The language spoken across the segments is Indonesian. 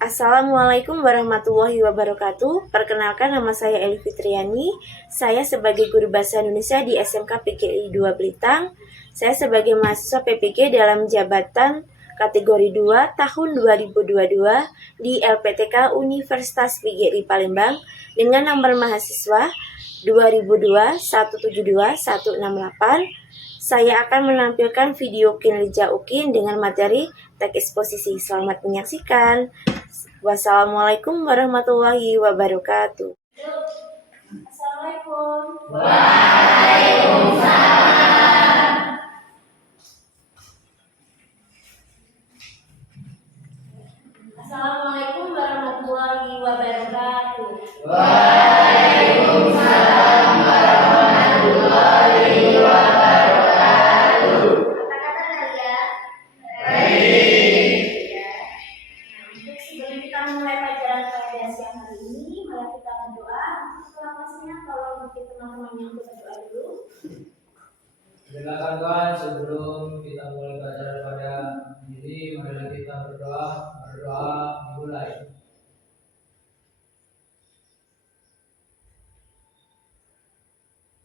Assalamualaikum warahmatullahi wabarakatuh. Perkenalkan, nama saya Eli Fitriani. Saya sebagai guru bahasa Indonesia di SMK PGRI 2 Blitang. Saya sebagai mahasiswa PPG dalam jabatan kategori 2 tahun 2022 di LPTK Universitas PGRI Palembang dengan nomor mahasiswa 2002 172 168. Saya akan menampilkan video kinerja UKIN dengan materi teks eksposisi. Selamat menyaksikan. Wassalamualaikum warahmatullahi wabarakatuh. Assalamualaikum. Assalamualaikum warahmatullahi wabarakatuh. Apa kabar kalian? Sebelum kita mulai pelajaran pada siang hari ini, mari kita berdoa. Setelah kelasnya, tolong bagi teman-teman yang berdoa dulu. Silakan Tuhan, sebelum kita mulai belajar pada ini, mari kita berdoa. Berdoa dimulai.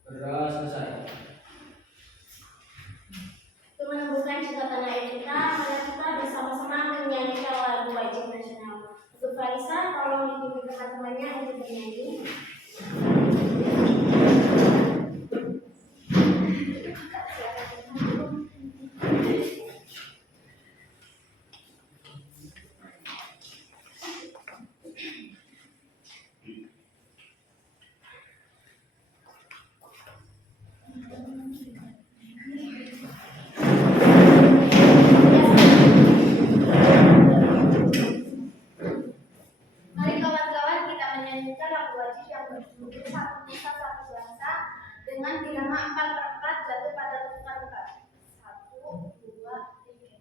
Berdoa selesai. Untuk menumbuhkan cinta tanah air kita, mari kita bersama-sama menyanyikan lagu wajib nasional. Untuk Farisa, tolong dipimpin teman-temannya untuk bernyanyi. Mari kawan-kawan kita menyanyikan lagu wajib yang berjudul Satu Nusa Satu Bangsa dengan irama 4/4 jatuh pada tukan 4. 1, 2, 3.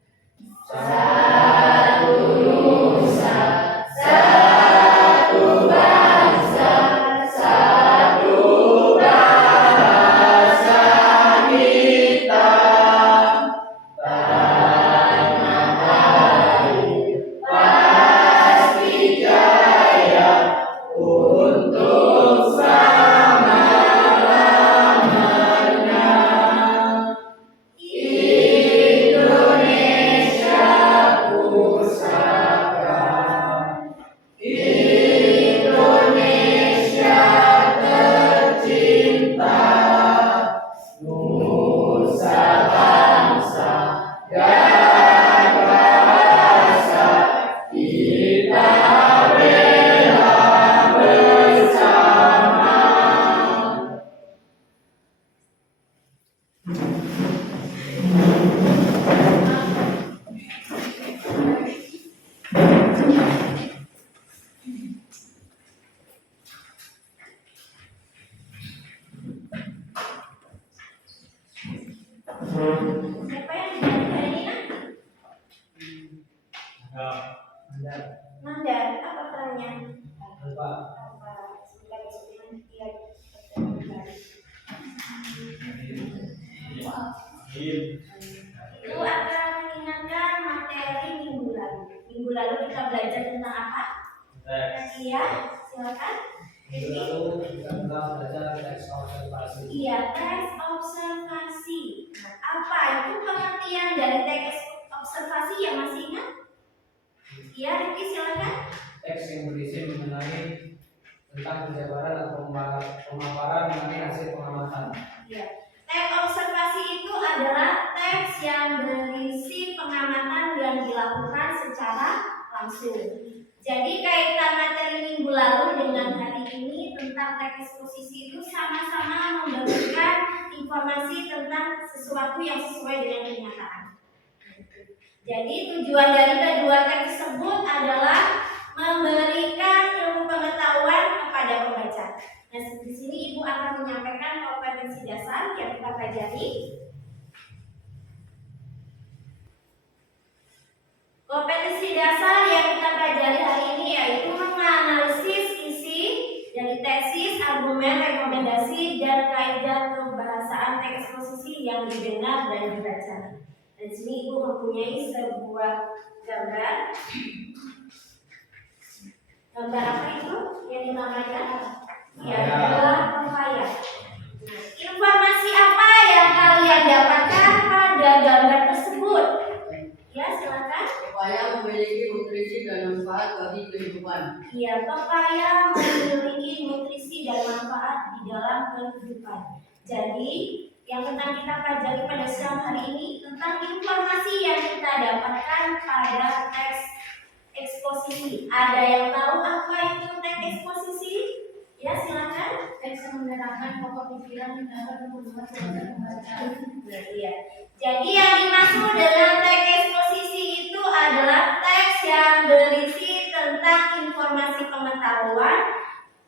Siapa yang bernyanyi hari ini? Nanda, apa perannya? Alfa. Apa? Sebentar besoknya dia Itu akan mengingatkan materi minggu lalu. Minggu lalu kita belajar tentang apa? Iya, silakan. Minggu lalu kita belajar teks observasi. Iya, teks observasi. Nah, apa itu pengertian dari teks observasi yang masih ingat? Iya, Riki silakan. Teks yang berisi mengenai tentang penjabaran atau pemaparan mengenai hasil pengamatan. Iya. Teks observasi itu adalah teks yang berisi pengamatan yang dilakukan secara langsung. Jadi kaitan materi minggu lalu dengan hari ini tentang teks eksposisi itu sama-sama memberikan informasi tentang sesuatu yang sesuai dengan kenyataan. Jadi tujuan dari kedua teks tersebut adalah memberikan ilmu pengetahuan kepada pembaca. Nah, di sini Ibu akan menyampaikan kompetensi dasar yang kita pelajari. Kompetensi dasar yang kita pelajari hari ini yaitu menganalisis isi dari tesis, argumen, rekomendasi, dan kaidah kebahasaan teks eksposisi yang didengar dan dibaca. Dan di sini Ibu mempunyai sebuah gambar. Gambar apa itu yang dinamakan? Ya, adalah pepaya. Nah, informasi apa yang kalian dapatkan pada gambar tersebut? Ya, silakan. Pepaya memiliki nutrisi dan manfaat bagi kehidupan. Ya, pepaya memiliki nutrisi dan manfaat di dalam kehidupan. Jadi, yang tentang kita pelajari pada siang hari ini tentang informasi yang kita dapatkan pada teks eksposisi. Ada yang tahu apa itu teks eksposisi? Ya, silakan. Teks yang menerangkan pokok pikiran yang dapat membuat seorang membaca. Nah, iya. Jadi yang dimaksud dengan teks eksposisi itu adalah teks yang berisi tentang informasi pengetahuan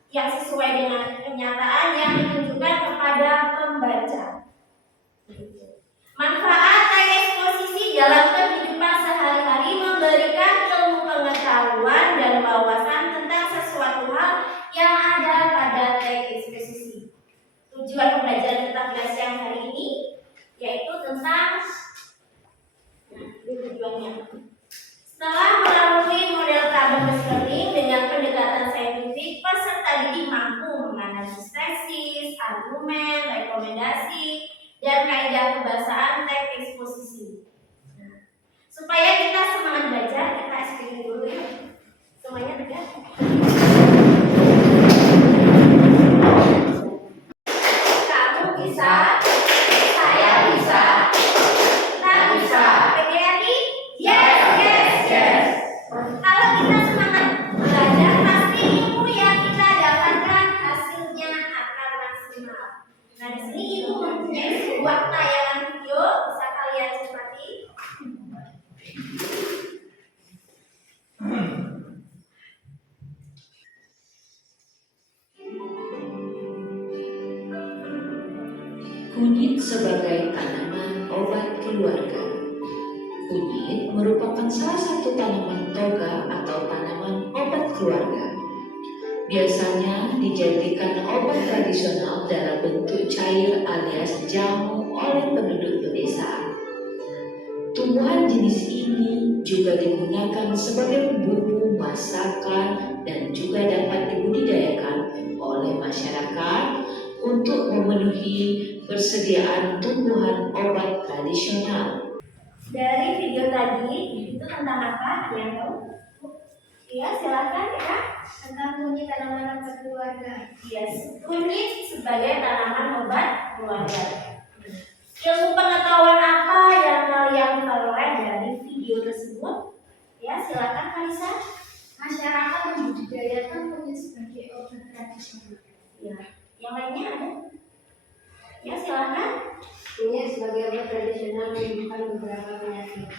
yang sesuai dengan kenyataan yang ditunjukkan kepada pembaca. Manfaat teks eksposisi dalam kehidupan sehari-hari memberikan ilmu pengetahuan dan wawasan tentang sesuatu hal yang ada pada teks eksposisi. Tujuan pembelajaran kita pada siang hari ini yaitu tentang tujuannya. Setelah melalui model problem solving dengan pendekatan saintifik, peserta didik mampu menganalisis tesis, argumen, rekomendasi, dan kaidah kebahasaan teks eksposisi. Nah, supaya kita semangat belajar, kita explain dulu ya. Semuanya tegak. Kamu bisa, saya bisa, kita bisa. PGRI? Yes, yes, yes. Kalau kita semangat belajar, pasti ilmu yang kita dapatkan hasilnya akan maksimal. Nah, di sini ibu mempunyai sebuah tayangan video, bisa kalian cermati. Kunyit sebagai tanaman obat keluarga. Kunyit merupakan salah satu tanaman toga atau tanaman obat keluarga. Biasanya dijadikan obat tradisional dalam bentuk cair alias jamu oleh penduduk pedesaan. Tumbuhan jenis ini juga digunakan sebagai bumbu masakan dan juga dapat dibudidayakan oleh masyarakat untuk memenuhi persediaan tumbuhan obat tradisional. Dari video tadi itu tentang apa? Ada yang tahu? Iya, silakan ya. Tentang kunyit tanaman obat keluarga. Yes, kunyit sebagai tanaman obat keluarga. Ilmu pengetahuan apa yang kalian peroleh dari video tersebut? Ya, silakan Kalisa. Masyarakat membudidayakan kunyit sebagai obat tradisional. Ya, yang lainnya ada? Ya, silakan. Kunyit sebagai obat tradisional menyembuhkan beberapa penyakit.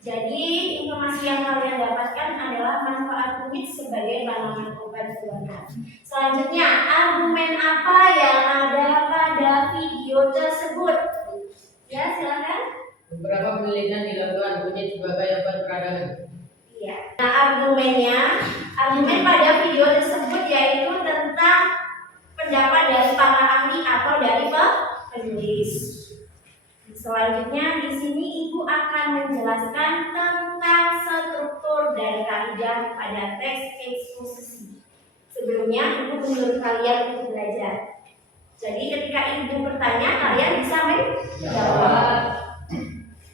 Jadi, informasi yang kalian dapatkan adalah manfaat kunyit sebagai tanaman obat keluarga. Selanjutnya, argumen apa yang ada pada video tersebut? Ya, silakan. Beberapa penelitian dilakukan kunyit sebagai obat peradangan. Iya. Nah, argumen pada video tersebut yaitu tentang pendapat dari para ahli atau dari penulis. Selanjutnya di sini ibu akan menjelaskan tentang struktur dan kaidah pada teks eksposisi. Sebelumnya ibu menyuruh kalian untuk belajar. Jadi ketika ibu bertanya kalian bisa menjawab.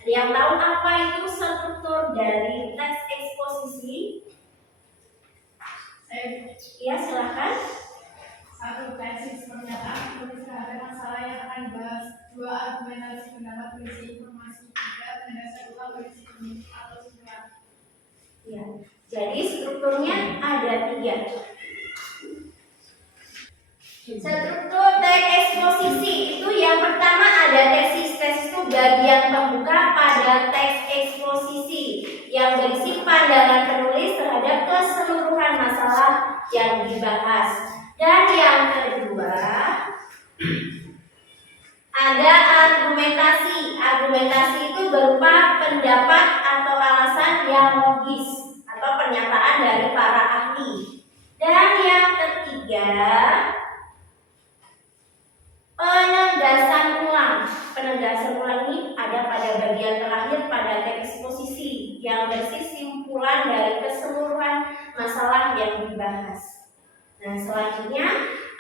Ada yang tahu apa itu struktur dari teks eksposisi? Ya, silakan. Satu, tesis pernyataan menulis terhadap masalah yang akan dibahas. Dua, argumentasi pendapat berisi informasi. Tiga, pendasar ulang berisi pemilik atau kesimpulan. Ya, jadi strukturnya ada 3. Struktur teks eksposisi itu yang pertama ada tesis. Tesis itu bagian pembuka pada teks eksposisi yang berisi pandangan penulis terhadap keseluruhan masalah yang dibahas. Dan yang kedua ada argumentasi. Argumentasi itu berupa pendapat atau alasan yang logis atau pernyataan dari para ahli. Dan yang ketiga penegasan ulang. Penegasan ulang ini ada pada bagian terakhir pada teks eksposisi yang berisi simpulan dari keseluruhan masalah yang dibahas. Nah, selanjutnya,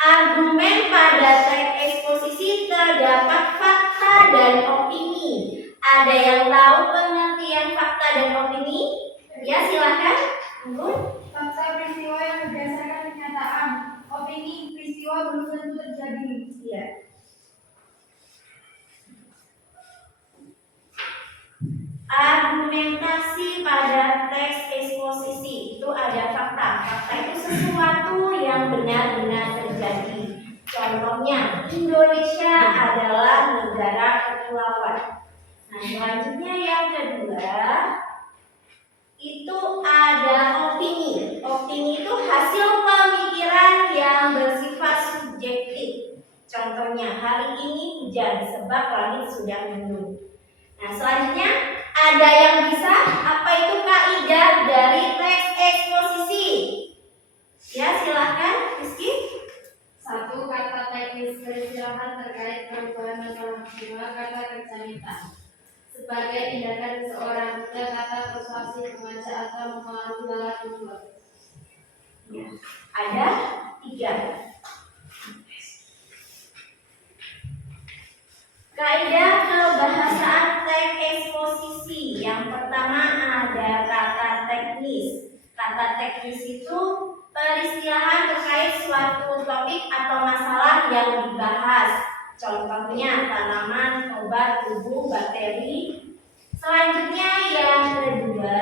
argumen pada teks eksposisi terdapat fakta dan opini. Ada yang tahu pengertian fakta dan opini? Ya, silakan. Ibu. Fakta peristiwa yang berdasarkan kenyataan. Opini peristiwa belum tentu terjadi. Ya. Argumentasi pada teks eksposisi itu ada fakta. Fakta itu sesuatu yang benar-benar terjadi. Contohnya, Indonesia adalah negara kepulauan. Nah, selanjutnya yang kedua, itu ada opini. Opini itu hasil pemikiran yang bersifat subjektif. Contohnya, hari ini hujan sebab langit sudah mendung. Nah, selanjutnya ada yang bisa, apa itu kaidah dari teks eksposisi? Ya, silahkan, Rizky. 1. Kata teknis peristilaan terkait perubahan masalah. 2. Kata kerjanitan sebagai tindakan seseorang. 3. Kata persuasi mengajak atau mempengaruhi lawan membuat. Ya, ada 3. Kaidah kebahasaan teks eksposisi. Yang pertama ada kata teknis. Kata teknis itu peristilahan terkait suatu topik atau masalah yang dibahas. Contohnya tanaman, obat, tubuh, bakteri. Selanjutnya yang kedua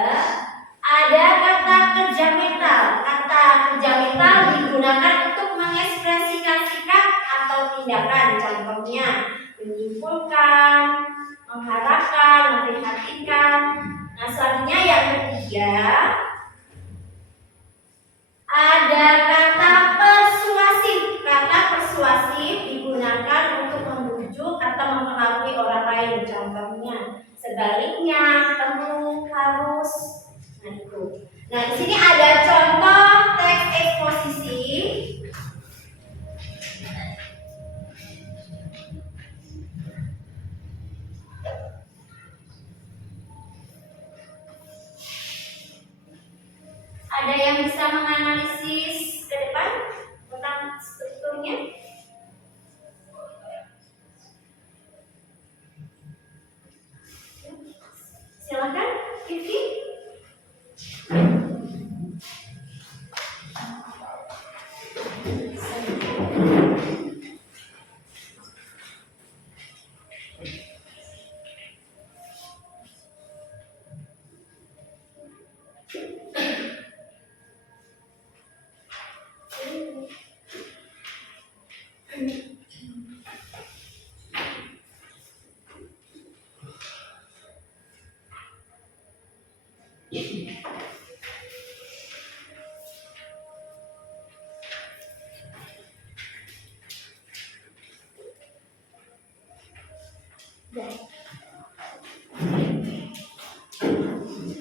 ada kata kerja metal. Kata kerja metal digunakan untuk mengekspresikan sikap atau tindakan. Contohnya menyimpulkan, mengharapkan, memperhatikan. Nah, selanjutnya yang ketiga ada kata persuasif. Kata persuasif digunakan untuk membujuk atau mempengaruhi orang lain. Contohnya sebaliknya, perlu, harus. Nah, itu. Nah, di sini ada contoh teks eksposisi. Ada yang bisa menganalisis ke depan tentang strukturnya? Silakan, Vivi.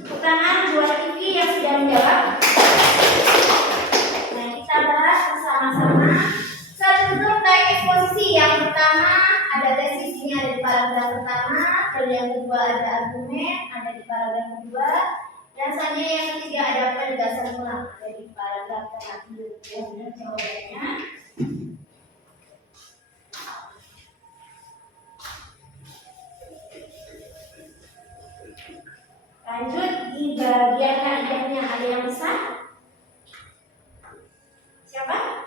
Pertanyaan buat Vivi yang sudah menjawab. Nah, kita bahas bersama-sama struktur teks eksposisi. Yang pertama ada tesis, ini ada di paragraf pertama. Dan yang kedua ada argumen, ada di paragraf kedua. Dan selanjutnya yang ketiga ada penegasan ulang, ada di paragraf terakhir. Ya, benar jawabannya. Lanjut di bagian kaidahnya, ada yang bisa? Siapa?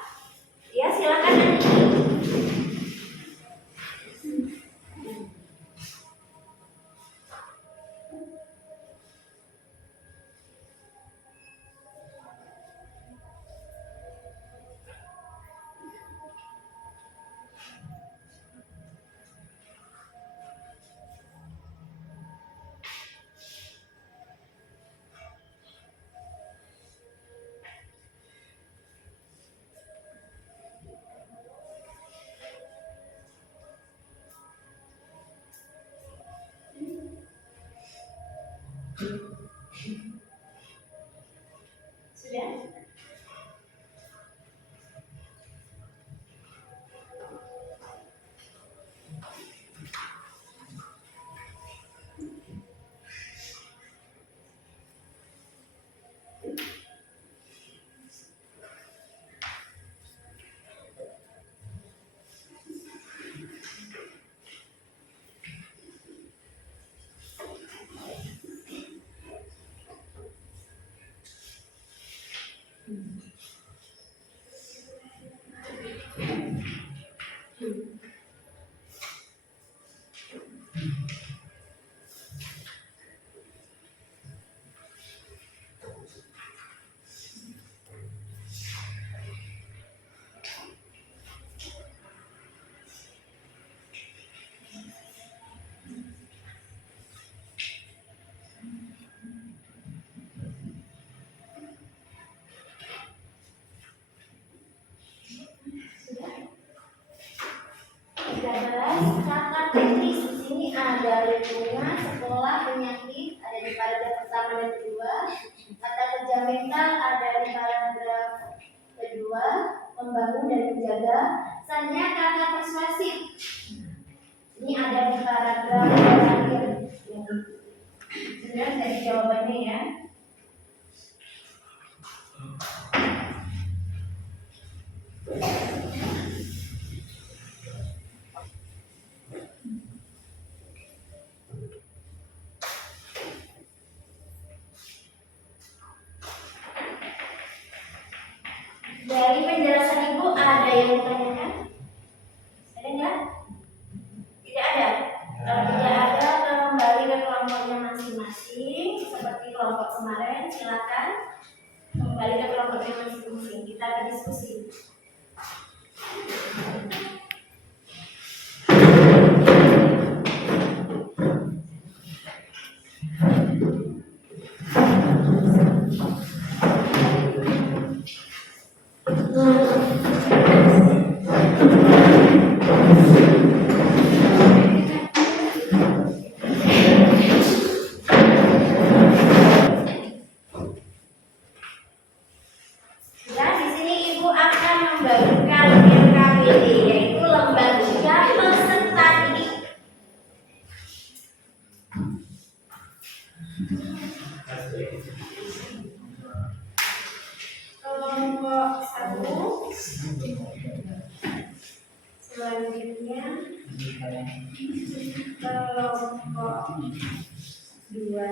Ya, silakan nanti. fundamental ada di paragraf kedua, membangun dan menjaga. Selanjutnya kata persuasif. Ini ada di paragraf terakhir. Sudah dari jawabannya ya. Dari penjelasan Ibu ada yang ditanyakan? Ada nggak? Tidak ada. Kalau tidak ada, kembali ke kelompoknya masing-masing. Seperti kelompok kemarin, silakan kembali ke kelompoknya masing-masing. Kita berdiskusi. Ya, di sini Ibu akan membagikan LKPD, yaitu lembaga peserta didik. Kelompok 1, selanjutnya kelompok 2,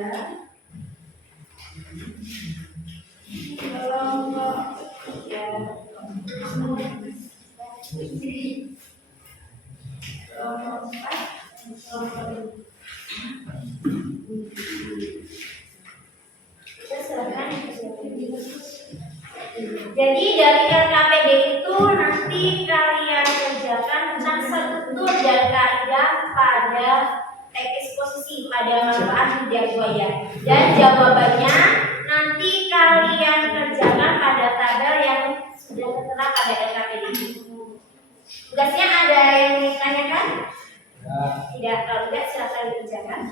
kelompok 3, kelompok 4, kelompok 5. Kita silakan jadi dari LKPD itu nanti kalian kerjakan tentang struktur dan kaidah pada teks eksposisi pada manfaat lidah buaya. Dan jawabannya nanti kalian kerjakan pada tabel yang sudah tertera pada LKPD. Tugasnya ada yang ditanyakan? Tidak, kalau tidak silakan dikerjakan.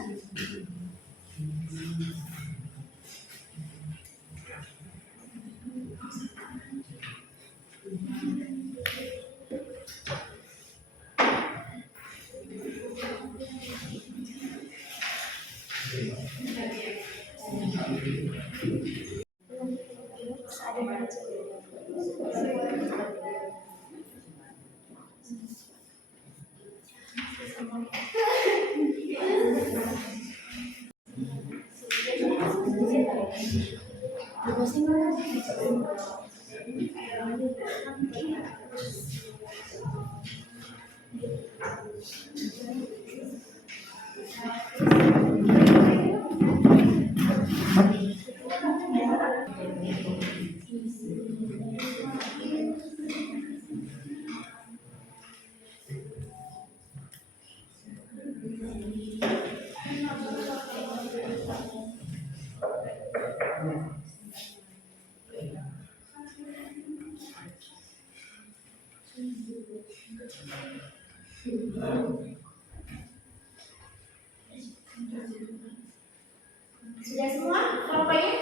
Sudah semua kelompoknya?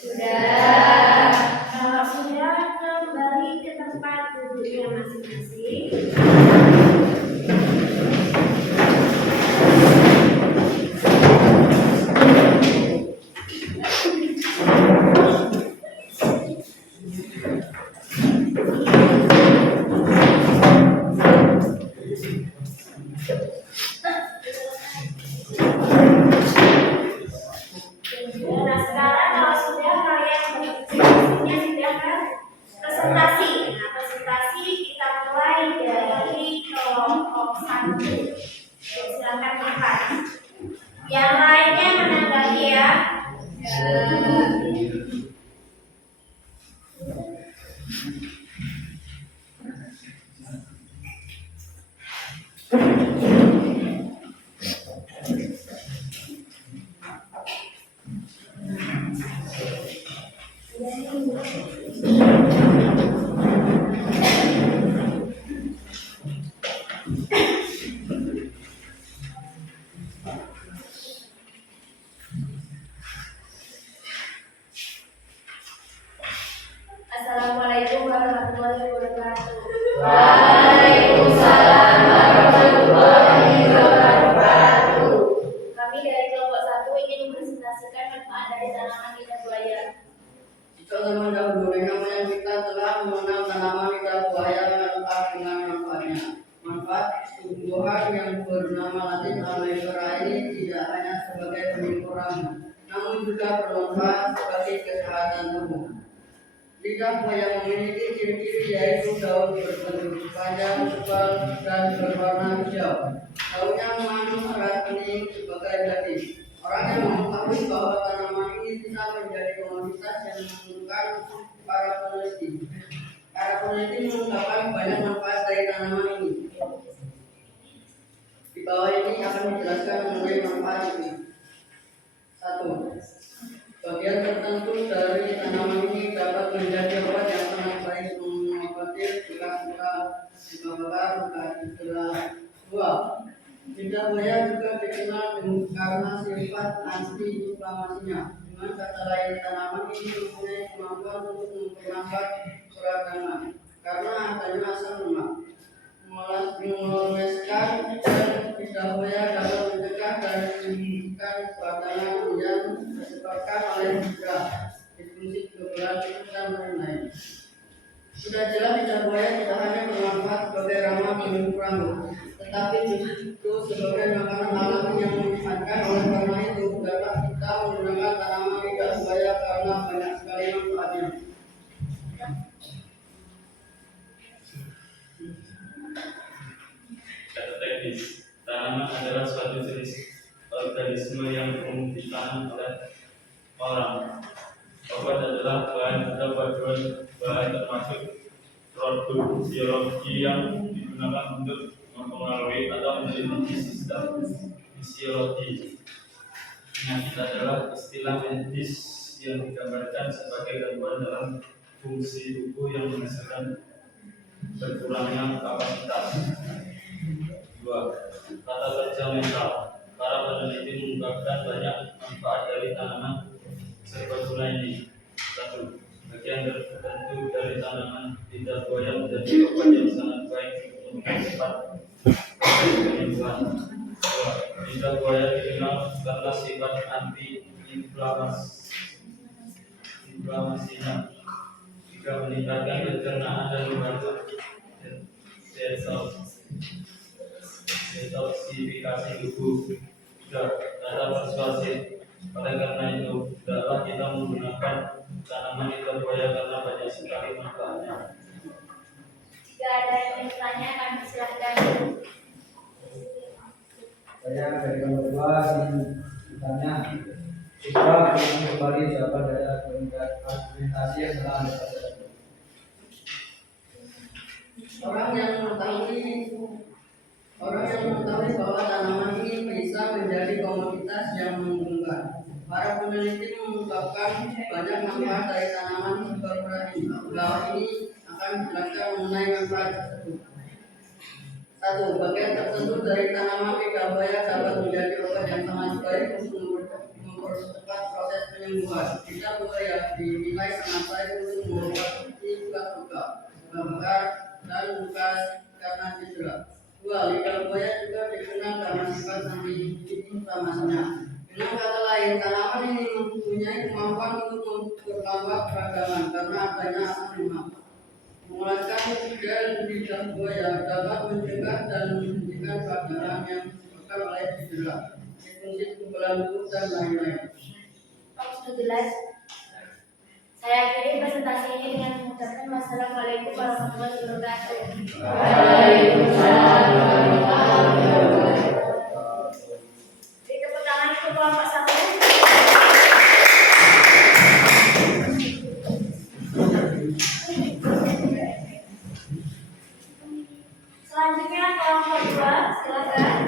Sudah. Kalau sudah, kembali ke tempat duduknya masing-masing. Nah, sekarang kalau sudah kalian presentasinya sudah kan presentasi. Nah, presentasi kita mulai dari kelompok 1. Silakan makan. Yang lainnya menanggapi ya. warahmatullahi wabarakatuh. Waalaikumsalam warahmatullahi wabarakatuh. Kami dari kelompok 1 ingin mempresentasikan manfaat dari tanaman lidah buaya. Jika zaman dahulu yang kita telah mengenal tanaman lidah buaya lengkap dengan manfaatnya. Manfaat tumbuhan yang bernama Latin aloe vera ini tidak hanya sebagai penimbun rambut, namun juga bermanfaat sebagai kesehatan tubuh. Lidah buaya memiliki ciri-ciri yaitu daun berbentuk panjang, tebal, dan berwarna hijau. Daunnya mengandung serat bening sebagai daging. Orang yang mengetahui bahwa tanaman ini bisa menjadi komoditas yang menguntungkan para peneliti. Para peneliti mengungkapkan banyak manfaat dari tanaman ini. Di bawah ini akan dijelaskan mengenai manfaat ini. 1. Bagian tertentu dari tanaman ini dapat menjadi obat yang sangat baik mengobati luka-luka, luka bakar, luka cedera. 2. Lidah buaya juga dikenal karena sifat anti-inflamasinya. Dengan kata lain, tanaman ini mempunyai kemampuan untuk memperlambat peradangan karena adanya asam lemak. Mengoleskan lidah buaya dapat mencegah dan menyembuhkan peradangan yang disebabkan oleh cedera, disfungsi kekebalan tubuh dan lain-lain. Sudah jelas lidah buaya tidak hanya bermanfaat sebagai ramuan penimbun rambut, tetapi justru sebagai makanan alami yang menyehatkan. Oleh karena itu, dapat kita menggunakan tanaman lidah buaya karena banyak sekali manfaatnya. Kata teknis, tanaman adalah suatu jenis organisme yang umum ditanam oleh orang. Obat adalah bahan atau bahan termasuk produk biologi yang digunakan untuk mempengaruhi atau melindungi sistem fisiologi. Penyakit adalah istilah medis yang digambarkan sebagai gangguan dalam fungsi tubuh yang menghasilkan berkurangnya kapasitas. 2. Tata kerja mental. Para peneliti mengungkapkan banyak manfaat dari tanaman serbaguna ini. 1. Bagian tertentu dari tanaman lidah buaya menjadi obat yang sangat baik untuk mempercepat proses penyembuhan. 2. Lidah buaya dikenal karena sifat anti-inflamasinya. 3. Meningkatkan pencernaan dan membantu detoksifikasi tubuh. 3. Data persuasif. Oleh karena itu, hendaklah kita menggunakan tanaman lidah buaya karena banyak sekali manfaatnya. Jika ada yang ingin bertanya, kami silakan. Saya dari kelompok 2 ingin bertanya, jika ingin kembali jawaban dari argumentasi yang telah Anda bacakan. Orang yang mengetahui bahwa tanaman ini bisa menjadi komoditas yang menguntungkan. Para peneliti mengungkapkan banyak manfaat dari tanaman serbaguna ini. Bawah ini akan dijelaskan mengenai manfaat tersebut. 1. Bagian tertentu dari tanaman lidah buaya dapat menjadi obat yang sangat baik untuk mempercepat proses penyembuhan. Lidah buaya dinilai sangat baik untuk mengobati luka-luka, luka bakar, dan luka karena cedera. 2. Lidah buaya juga dikenal karena sifat anti-inflamasinya. Dengan kata lain, tanaman ini mempunyai kemampuan untuk memperlambat peradangan karena adanya asam lemak. Mengoleskan gel lidah buaya dapat mencegah dan menghentikan peradangan yang disebabkan oleh cedera, disfungsi kekebalan tubuh dan lain-lain. Kalau sudah jelas, saya akhiri presentasi ini dengan mengucapkan wassalamualaikum warahmatullahi wabarakatuh. Waalaikumsalam warahmatullahi wabarakatuh. Beri tepuk tangan untuk kelompok 1. Selanjutnya kelompok 2, silakan.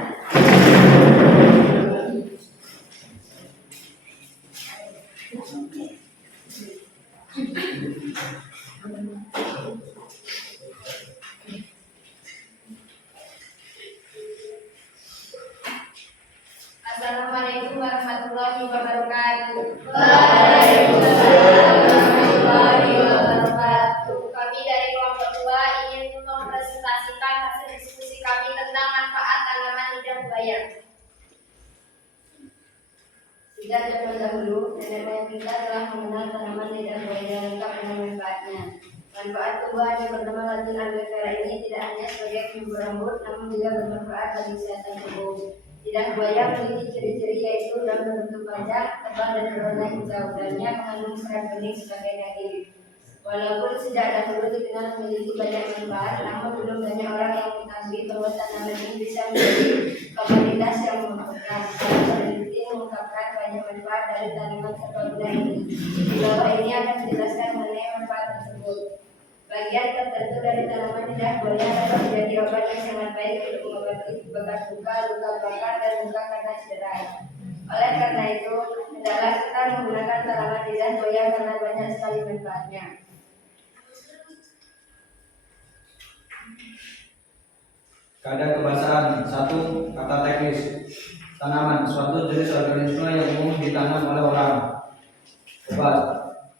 Assalamualaikum warahmatullahi wabarakatuh. Waalaikumsalam warahmatullahi wabarakatuh. Kami dari kelompok 2 hasil diskusi kami tentang manfaat tanaman lidah buaya. Sejak zaman dahulu, nenek moyang kita telah mengenal tanaman lidah buaya lengkap dengan manfaatnya. Manfaat tumbuhan yang bernama Latin aloe vera ini tidak hanya sebagai penyubur rambut, namun juga bermanfaat bagi kesehatan tubuh. Lidah buaya memiliki ciri-ciri yaitu daun berbentuk panjang, tebal dan berwarna hijau. Daunnya mengandung serat bening sebagai daging. Walaupun sejak dahulu dikenal memiliki banyak manfaat, namun belum banyak orang yang mengetahui bahwa tanaman ini bisa menjadi komoditas yang membutuhkan. Para peneliti mengungkapkan banyak manfaat dari tanaman serbaguna ini. Di bawah ini akan dijelaskan mengenai manfaat tersebut. Bagian tertentu dari tanaman lidah buaya dapat menjadi obat yang sangat baik untuk mengobati bekas luka, luka bakar, dan luka karena cedera. Oleh karena itu, hendaklah kita menggunakan tanaman lidah buaya karena banyak sekali manfaatnya. Kaidah kebahasaan. 1. Kata teknis. Tanaman, suatu jenis organisme yang umum ditanam oleh orang. Obat.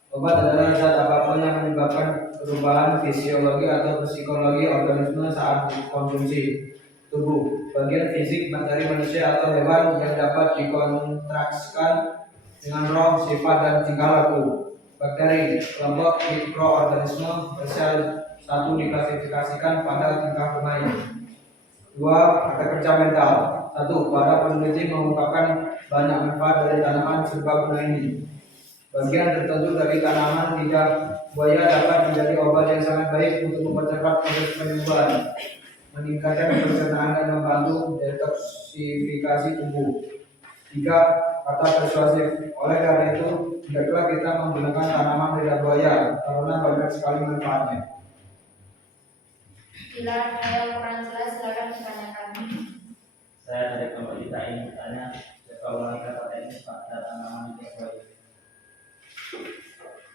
Obat adalah zat apapun yang menyebabkan perubahan fisiologi atau psikologi organisme saat dikonsumsi. Tubuh, bagian fisik materi manusia atau hewan yang dapat dikontraksikan dengan roh, sifat, dan tingkah laku. Bakteri, kelompok mikroorganisme bersel satu diklasifikasikan pada tingkah bermain. 2. Kata kerja mental. 1. Para peneliti mengungkapkan banyak manfaat dari tanaman serbaguna ini. Bagian tertentu dari tanaman lidah buaya dapat menjadi obat yang sangat baik untuk mempercepat proses penyembuhan, meningkatkan pencernaan dan membantu detoksifikasi tubuh. 3. Kata persuasif. Oleh karena itu, hendaklah kita menggunakan tanaman lidah buaya karena banyak sekali manfaatnya. Bila ada yang kurang jelas, silakan ditanyakan. Saya dari kelompok kita ingin bertanya, siapa ulangi kata teknis pada tanaman lidah buaya?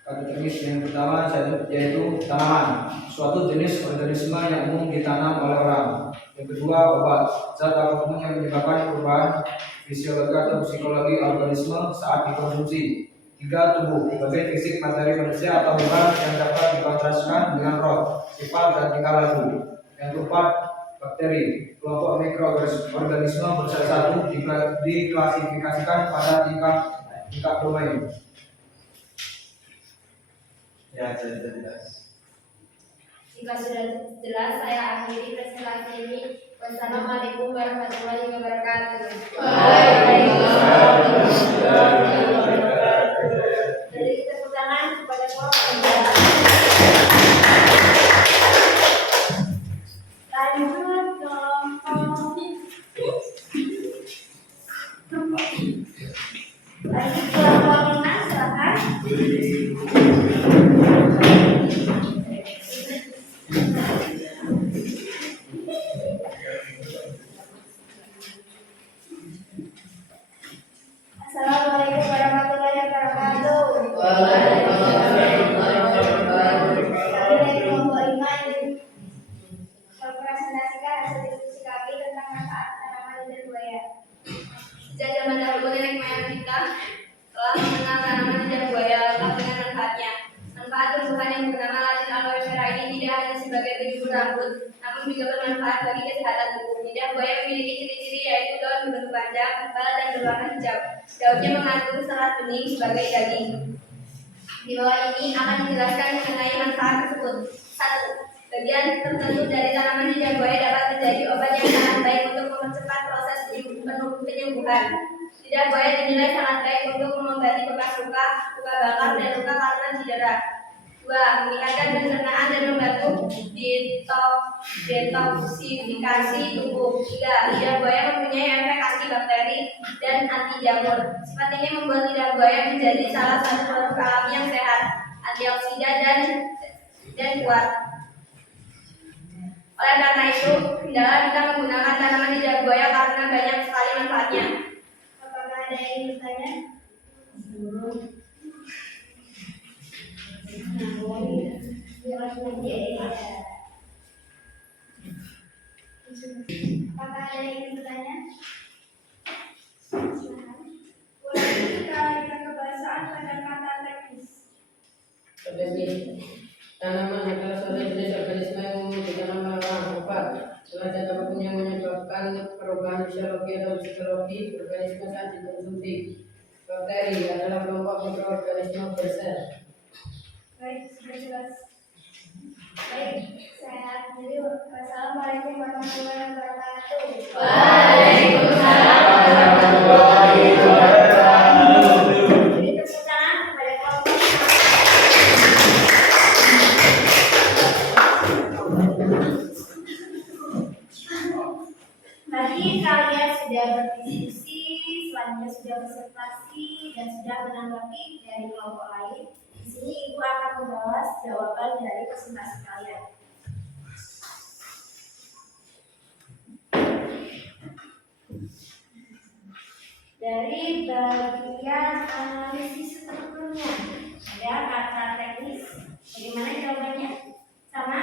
Kata teknis yang pertama yaitu tanaman, suatu jenis organisme yang umum ditanam oleh orang. Yang kedua, obat, zat apapun yang menyebabkan perubahan fisiologi atau psikologi organisme saat dikonsumsi. 3. Tubuh, bagian fisik materi manusia atau hewan yang dapat dikontrasikan dengan roh, sifat, dan tingkah laku. Yang keempat, bakteri, kelompok mikroorganisme bersel satu diklasifikasikan pada tingkat domain. Ya, sudah jelas. Jika sudah jelas, saya akhiri presentasi ini. Wassalamualaikum warahmatullahi wabarakatuh. Beri tepuk tangan kepada kelompok pembicara. Lanjut kelompok Minang, silakan. Assalamualaikum warahmatullahi wabarakatuh. Kami dari kelompok 5 ingin mempresentasikan hasil diskusi kami tentang manfaat tanaman lidah buaya. Sejak zaman dahulu nenek moyang kita telah mengenal tanaman lidah buaya lengkap dengan manfaatnya. Manfaat tumbuhan yang bernama Latin aloe vera ini tidak hanya sebagai penyubur rambut, namun juga bermanfaat bagi kesehatan tubuh. Lidah buaya memiliki ciri-ciri yaitu daun berbentuk panjang, tebal, dan berwarna hijau. Daunnya mengandung serat bening sebagai daging. Di bawah ini akan dijelaskan mengenai manfaat tersebut. 1. Bagian tertentu dari tanaman lidah buaya dapat menjadi obat yang sangat baik untuk mempercepat proses penyembuhan. Lidah buaya dinilai sangat baik untuk mengobati bekas luka, luka bakar, dan luka karena cedera. 2. Meningkatkan pencernaan dan membantu detoksifikasi tubuh. 3. Lidah buaya mempunyai efek antibakteri dan anti jamur. Sifat ini membuat lidah buaya menjadi salah satu makhluk alami yang sehat, antioksidan dan kuat. Oleh karena itu, hendaklah kita menggunakan tanaman lidah buaya karena banyak sekali manfaatnya. Apakah ada yang ingin bertanya? Apakah ada yang ingin bertanya? Silakan. Boleh kita lihat kebahasaan pada kata teknis. Teknis. Tanaman adalah suatu jenis organisme yang umum ditanam oleh orang. Obat, Cuaca apapun yang menyebabkan perubahan fisiologi atau psikologi organisme saat dikonsumsi. Bakteri adalah kelompok mikroorganisme bersel. Baik, sudah jelas. Baik, saya akhiri. Wassalamualaikum warahmatullahi wabarakatuh. Waalaikumsalam warahmatullahi wabarakatuh. Beri tepuk tangan kepada kelompok tadi kalian sudah berdiskusi, selanjutnya sudah observasi dan sudah menanggapi dari kelompok lain. Di sini Ibu akan membahas jawaban dari presentasi kalian. Dari bagian analisis strukturnya, ada kata teknis. Bagaimana jawabannya? Sama?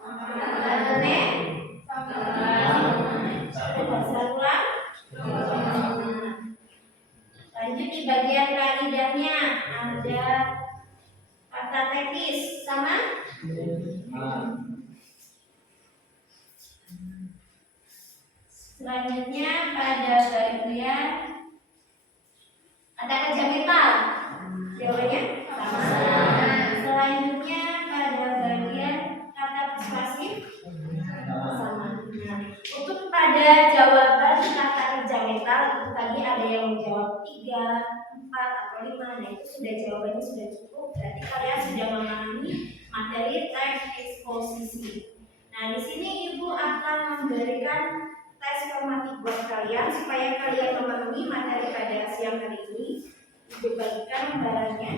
Benar? Ada dasar ulang? Lanjut di bagian kaidahnya, ada kata teknis. Sama? Selanjutnya pada bagian ada kerja metal. Jawabannya sama. Selanjutnya pada bagian kata persuasif sama. Nah, untuk pada jawaban kata kerja metal itu tadi ada yang menjawab 3, 4 atau 5. Nah, itu sudah jawabannya sudah cukup. Berarti kalian sudah memahami materi teks eksposisi. Nah, di sini Ibu akan memberikan tes formatif buat kalian supaya kalian memahami materi pada siang hari ini. Ibu bagikan lembarannya.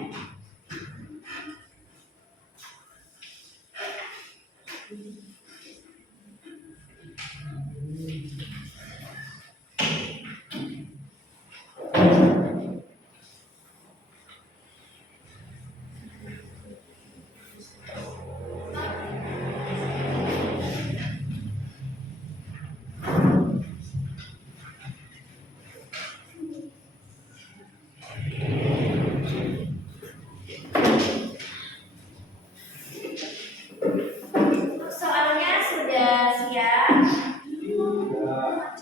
Soalnya sudah siap.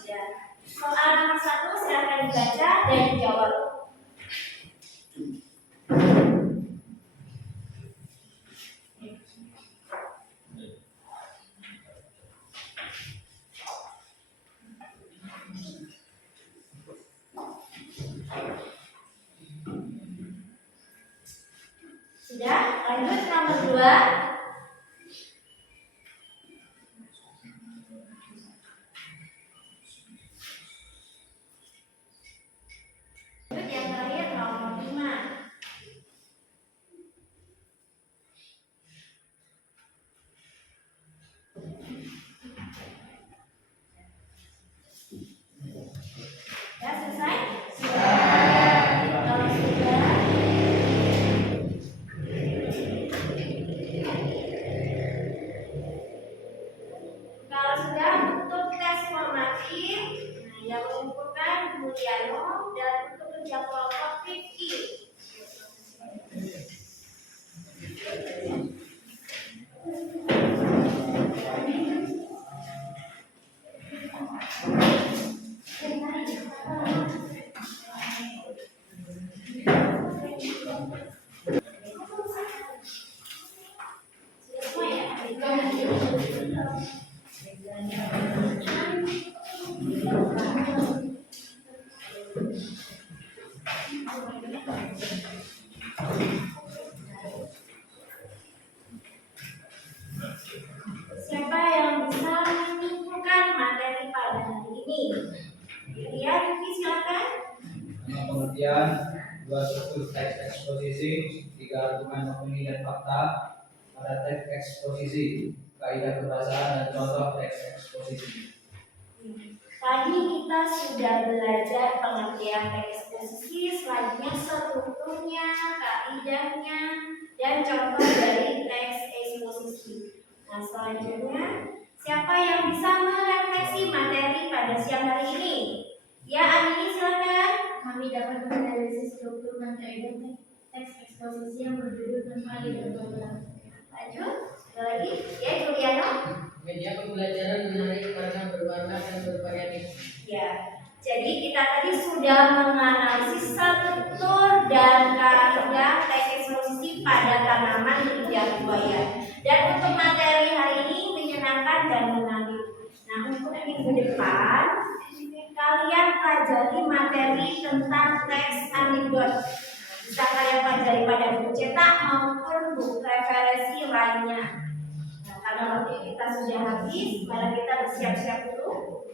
Ya. Soal nomor 1 silakan dibaca dan dijawab. Sudah, lanjut nomor 2. Yang terakhir nomor 5. Ya, selesai? Sudah. Kalau sudah, untuk tes formatif, nah, yang mengumpulkan Mulyano dan untuk kerja kelompok Vicky. Sudah semua ya? Siapa yang bisa menyimpulkan materi pada hari ini? Ya, Vicky silakan. Nama pengertian, 2 struktur teks eksposisi, 3 argumen opini dan fakta pada teks eksposisi, kaidah kebahasaan dan contoh teks eksposisi. Tadi kita sudah belajar pengertian teks eksposisi, selanjutnya strukturnya, kaidahnya, dan contoh dari teks eksposisi. Nah, selanjutnya siapa yang bisa merefleksi materi pada siang hari ini? Ya, Anini silakan. Kami dapat menganalisis struktur dan kaidah teks eksposisi yang berjudul tentang Lanjut, ada lagi? Ya, Juliano. Media pembelajaran menarik berbagai. Ya, jadi kita tadi sudah menganalisis struktur dan kaidah teknis posisi pada tanaman di lidah buaya. Dan untuk materi hari ini menyenangkan dan menarik. Nah, untuk minggu depan kalian pelajari materi tentang teks anekdot. Bisa kalian pelajari pada buku cetak maupun buku referensi lainnya. Nah, karena waktu kita sudah habis, mari kita bersiap-siap dulu.